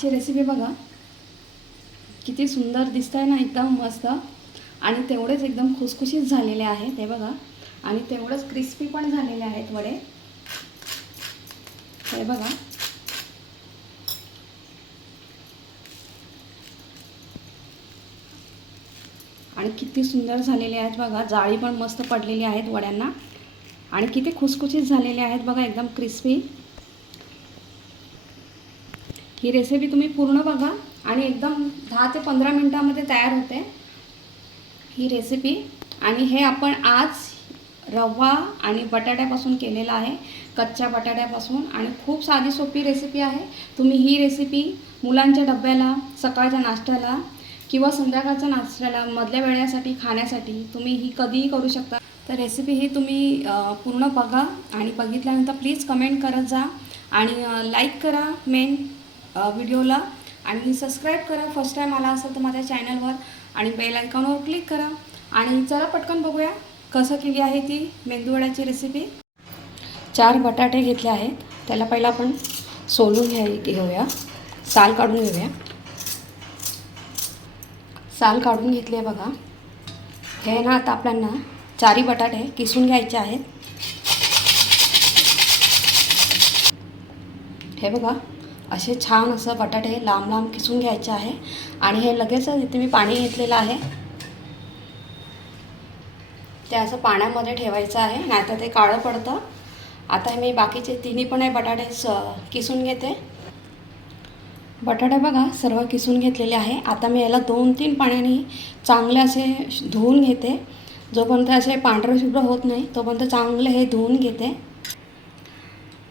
आजची रेसिपी बघा. किती सुंदर दिसत आहे ना एकदम मस्त. आणि तेवढेच एकदम खुसखुशीत झालेले आहेत हे बघा. आणि तेवढंच क्रिस्पी पण झालेले आहेत वडे. हे बघा. आणि किती सुंदर झालेले आहेत बघा. जाळी पण मस्त पडलेली आहेत वड्यांना. आणि किती खुसखुशीत झालेले आहेत बघा. एकदम क्रिस्पी ही रेसिपी तुम्ही पूर्ण बघा आणि एकदम दहा ते पंधरा मिनटामध्ये तयार होते. ही रेसिपी आणि हे आपण आज रवा आणि बटाट्यापासून केलेलं आहे. कच्च्या बटाट्यापासून. आणि खूप साधी सोपी रेसिपी आहे. तुम्ही ही रेसिपी मुलांच्या डब्याला सकाळच्या नाश्त्याला किंवा संध्याकाळच्या नाश्त्याला मधल्या वेळेसाठी खाण्यासाठी तुम्ही ही कधीही करू शकता. तर रेसिपी ही तुम्ही पूर्ण बघा आणि बघितल्यानंतर प्लीज कमेंट करत जा. आणि लाईक करा मेन व्हिडिओला. आणि सबस्क्राईब करा. फर्स्ट टाईम आला असेल तर माझ्या चॅनलवर आणि बेल आयकॉनवर क्लिक करा. आणि चला पटकन बघूया कसं केली आहे ती मेंदूवड्याची रेसिपी चार बटाटे घेतले आहेत. त्याला पहिला आपण सोलून घ्या घेऊया. साल काढून घेऊया. साल काढून घेतली आहे बघा. हे ना आता आपल्याला चारी बटाटे किसून घ्यायचे आहेत. हे बघा. असे छान असं बटाटे लांब लांब किसून घ्यायचे आहे. आणि हे लगेचच इथे मी पाणी घेतलेलं आहे. ते असं पाण्यामध्ये ठेवायचं आहे. नाहीतर ते काळं पडतं. आता हे मी बाकीचे तिन्ही पण हे बटाटे स किसून घेते. बटाटे बघा सर्व किसून घेतलेले आहे. आता मी याला दोन तीन पाण्याने चांगले असे धुवून घेते. जोपर्यंत असे पांढरे शुभ्र होत नाही तोपर्यंत चांगले हे धुवून घेते.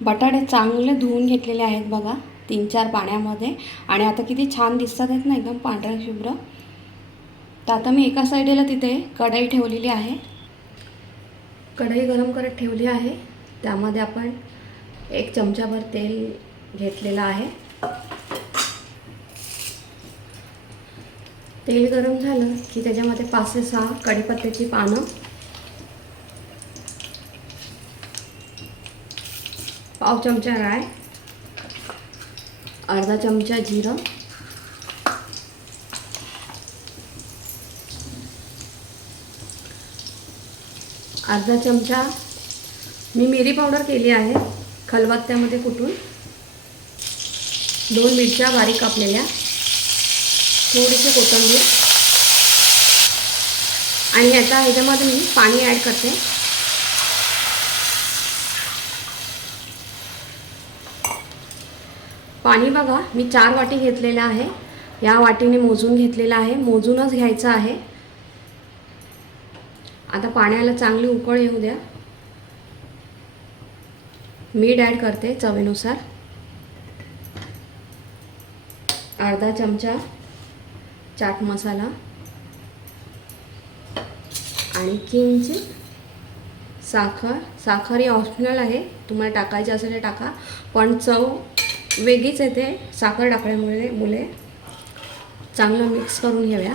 बटाटे चांगले धुवून घेतलेले आहेत बघा. तीन चार पाण्यामध्ये. आणि आता किती छान दिसतात आहेत ना एकदम पांढऱ्या शुभ्र. तर आता मी एका साईडला तिथे कढई ठेवलेली आहे. कढई गरम करत ठेवली आहे. त्यामध्ये आपण एक चमचाभर तेल घेतलेलं आहे. तेल गरम झालं की त्याच्यामध्ये पाच ते सहा कढीपत्त्याची पानं. पाव चमचा राय. अर्धा चमचा जिरं. अर्धा चमचा मी मिरी पावडर केली आहे खलबत्त्यामध्ये कुटून दोन मिरच्या बारीक कापलेल्या. थोडीशी कोथंबीर. आणि याचा ह्याच्यामध्ये मी पाणी ॲड करते. पाणी बघा मी चार वाटी घेतलेलं आहे. या वाटीने मोजून घेतलेलं आहे. मोजूनच घ्यायचं आहे. आता पाण्याला चांगली उकळ येऊ द्या. मीठ ॲड करते चवीनुसार. अर्धा चमचा चाट मसाला आणि किंचित साखर. साखर ही ऑप्शनल आहे. तुम्हाला टाकायची असेल तर टाका. पण चव वेगळीच येते साखर टाकल्यामुळे मुले चांगलं मिक्स करून घेऊया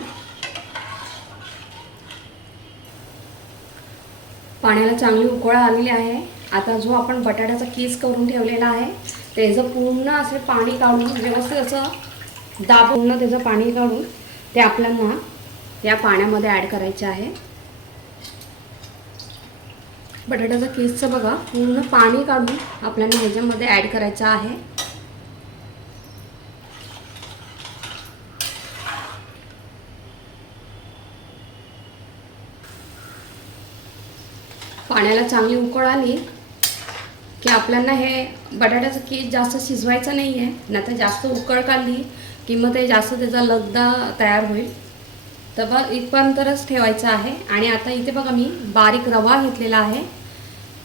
पाण्याला चांगली उकळा आलेली आहे. आता जो आपण बटाट्याचा कीस करून ठेवलेला आहे त्याचं पूर्ण असे पाणी काढून व्यवस्थित असं दाबून त्याचं पाणी काढून ते आपल्याला या पाण्यामध्ये ॲड करायचे आहे. बटाट्याचा केसचं बघा पूर्ण पाणी काढून आपल्याला ह्याच्यामध्ये ॲड करायचं आहे. पाण्याला चांगली उकळ आली की आपल्याला हे बटाट्याचं केस जास्त शिजवायचं नाही आहे नाहीतर जास्त उकळ काढली की मग ते जास्त त्याचा लगदा तयार होईल. तर बघ इथपर्यंतच ठेवायचं आहे. आणि आता इथे बघा मी बारीक रवा घेतलेला आहे.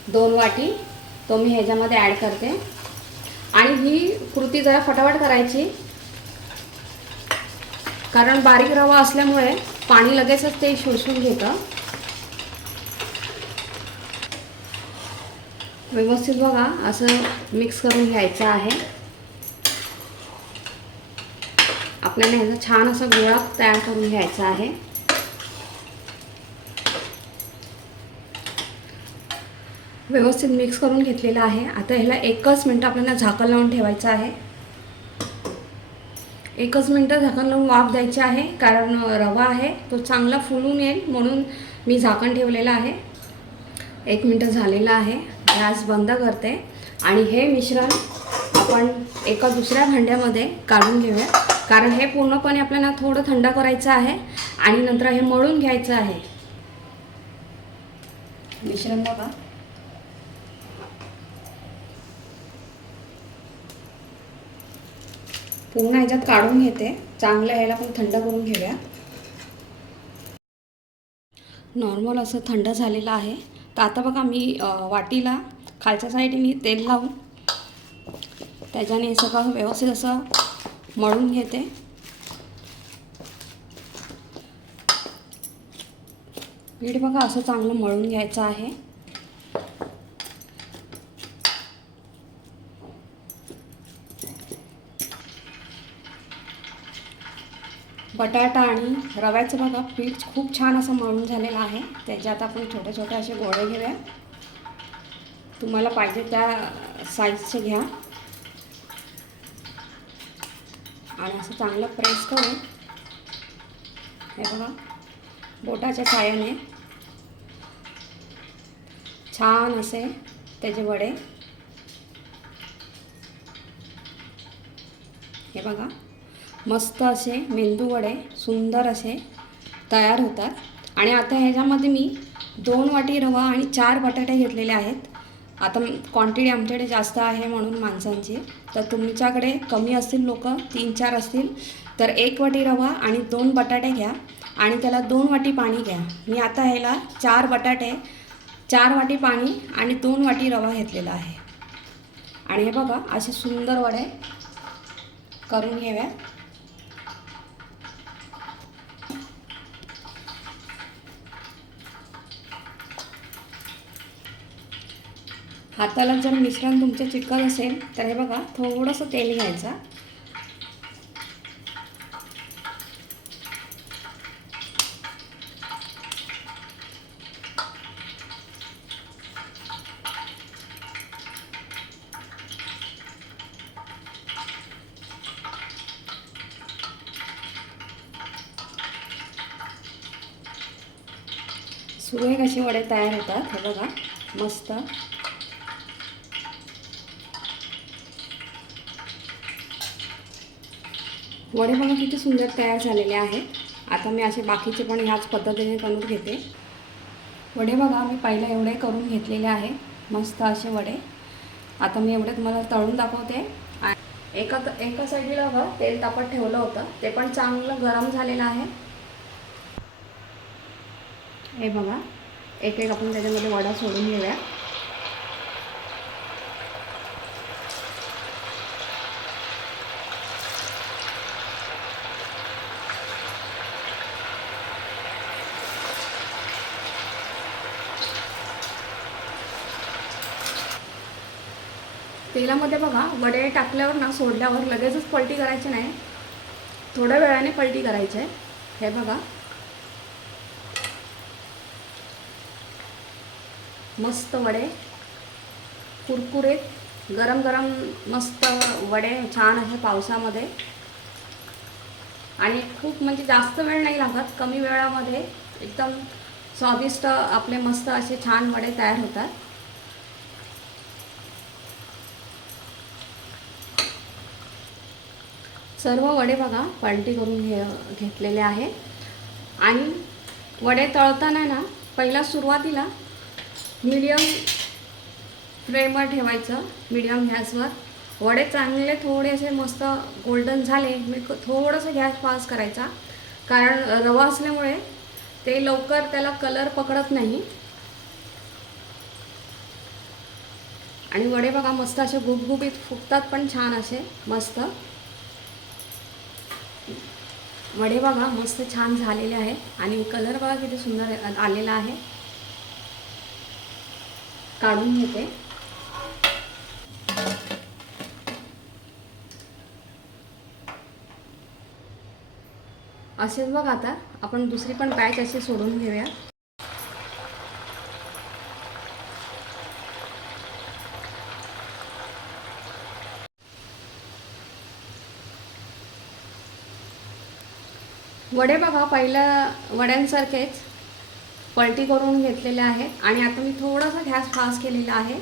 दोन वाटी. तो मी ह्याच्यामध्ये ॲड करते. आणि ही कृती जरा फटाफट करायची. कारण बारीक रवा असल्यामुळे पाणी लगेचच ते शोषून घेतं. व्यवस्थित बघा असं मिक्स करून घ्यायचं आहे. आपल्याला ह्याचा छान असा गोळा तयार करून घ्यायचा आहे. व्यवस्थित मिक्स करून घेतलेला आहे. आता ह्याला एकच मिनटं आपल्याला झाकण लावून ठेवायचं आहे. एकच मिनटं झाकण लावून वाफ द्यायची आहे कारण रवा आहे तो चांगला फुलून येईल म्हणून मी झाकण ठेवलेलं आहे. एक मिनटं झालेलं आहे. गॅस बंद करते आणि हे मिश्रण आपण एका दुसऱ्या भांड्यामध्ये काढून घेऊया. कारण हे पूर्णपणे आपल्याला थोडं थंड करायचं आहे आणि नंतर हे मळून घ्यायचं आहे. मिश्रण बघा. पूर्ण ह्याच्यात काढून घेते. चांगलं ह्याला पण थंड करून घेऊया. नॉर्मल असं थंड झालेलं आहे. तर आता बघा मी वाटीला खालच्या साईडने तेल लावून त्याच्याने हे सगळं व्यवस्थित असं मळून घेते. पीठ बघा असं चांगलं मळून घ्यायचं आहे. बटाटा आणि रव्याचं बघा पीठ खूप छान असं मळून झालेलं आहे. त्याच्यात आपण छोटे छोटे असे गोळे घेऊया. तुम्हाला पाहिजे त्या साईजचे घ्या. आणि असं चांगलं प्रेस करून हे बघा बोटाच्या साह्याने छान असे त्याचे वडे. हे बघा मस्त असे मेंदूवडे सुंदर असे तयार होतात. आणि आता ह्याच्यामध्ये मी दोन वाटी रवा आणि चार बटाटे घेतलेले आहेत. आता क्वांटिटी आमच्याकडे जास्त आहे म्हणून माणसांची. तर तुमच्याकडे कमी असतील लोक तीन चार असतील तर एक वाटी रवा आणि दोन बटाटे घ्या. आणि त्याला दोन वाटी पाणी घ्या. मी आता ह्याला चार बटाटे चार वाटी पाणी आणि दोन वाटी रवा घेतलेला आहे. आणि हे बघा असे सुंदर वडे करून घेऊया हाताला जर मिश्रण तुमचं चिकट असेल तर हे बघा थोडंसं तेल घ्यायचं. सुरेख कशी वडे तयार होतात हे बघा मस्त. वडे बघा किती सुंदर तयार झालेले आहेत. आता मी असे बाकीचे पण ह्याच पद्धतीने करून घेते. वडे बघा मी पहिला एवढे करून घेतलेले आहे. मस्त असे वडे. आता मी एवढे तुम्हाला तळून दाखवते. एका एका साईडला बघा तेल तापत ठेवलं होतं. ते पण चांगलं गरम झालेलं आहे. हे बघा एक एक आपण त्याच्यामध्ये वडा सोडून घेऊया. तेलामध्ये बघा वडे टाकल्यावर ना सोडल्यावर लगेचच पलटी करायची नाही. थोड्या वेळाने पलटी करायची. आहे हे बघा. मस्त वडे. कुरकुरीत गरम गरम मस्त वडे छान असे पावसामध्ये. आणि खूप म्हणजे जास्त वेळ नाही लागत कमी वेळामध्ये एकदम स्वादिष्ट आपले मस्त असे छान वडे तयार होतात. सर्व वडे बघा पलटी करून घे घेतलेले आहे. आणि वडे तळताना ना पहिला सुरुवातीला मीडियम फ्लेमवर ठेवायचं मीडियम गॅसवर वडे चांगले थोडेसे मस्त गोल्डन झाले मी क- थोडंसं गॅस पास करायचा. कारण रवा असल्यामुळे ते लवकर त्याला कलर पकडत नाही. आणि वडे बघा मस्त असे गुबगुबीत फुगतात पण छान असे मस्त. वडे बघा मस्त छान झालेले आहे. आणि कलर बघा किती सुंदर आलेला आहे. काढून घेते. असेच बघ आता आपण दुसरी पण बॅच अशी सोडून घेऊया. वडे बघा पहिल्या वड्यांसारखेच पलटी करून घेतलेले आहेत आणि आता मी थोडासा गॅस फास्ट केलेला आहे.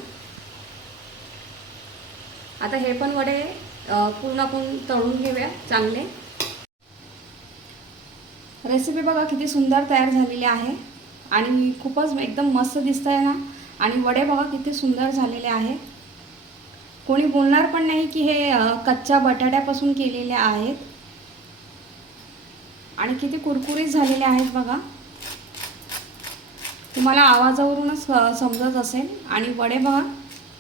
आता हे पण वडे अ, पूर्ण आपण तळून घेऊया चांगले. रेसिपी बघा किती सुंदर तयार झालेली आहे आणि खूपच एकदम मस्त दिसत आहे ना? आणि वडे बघा किती सुंदर झालेले आहे. कोणी बोलणार पण नाही की हे कच्च्या बटाट्यापासून केलेले आहेत. आणि किती कुरकुरीत झालेले आहेत बघा. तुम्हाला आवाजावरूनच समजत असेल. आणि वडे बघा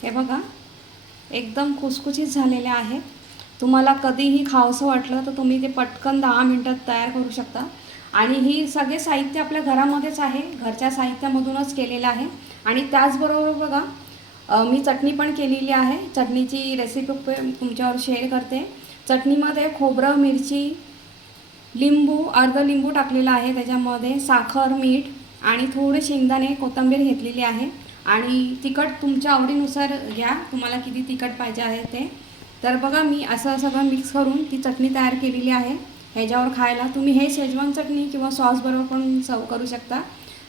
हे बघा एकदम कुसकुशीत झालेले आहेत. तुम्हाला कधीही खावंसं वाटलं तर तुम्ही ते पटकन दहा मिनटात तयार करू शकता. आणि ही सगळे साहित्य आपल्या घरामध्येच आहे. घरच्या साहित्यामधूनच केलेलं आहे. आणि त्याचबरोबर बघा मी चटणी पण केलेली आहे. चटणीची रेसिपी तुमच्यावर शेअर करते. चटणीमध्ये खोबरं मिरची लिंबू अर्ध लिंबू टाकलेला आहे त्याच्यामध्ये साखर मीठ आणि थोडे शेंगदाणे कोथिंबीर घेतलेली आहे. आणि तिखट तुमच्या आवडीनुसार घ्या. तुम्हाला किती तिखट पाहिजे आहे ते. तर बघा मी असं सगळं मिक्स करून ती चटणी तयार केलेली आहे. ह्याच्यावर खायला तुम्ही हे शेजवान चटणी किंवा सॉसबरोबर पण सर्व करू शकता.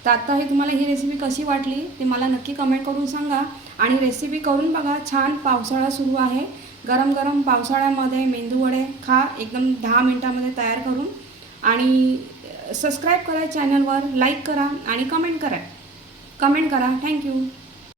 तर आत्ता हे तुम्हाला ही रेसिपी कशी वाटली ते मला नक्की कमेंट करून सांगा. आणि रेसिपी करून बघा छान पावसाळा सुरू आहे. गरम गरम पावसाळ्यामध्ये मेंदूवडे खा एकदम दहा मिनटामध्ये तयार करून आणि सबस्क्राईब करा चॅनलवर लाईक करा आणि कमेंट करा. कमेंट करा. थँक्यू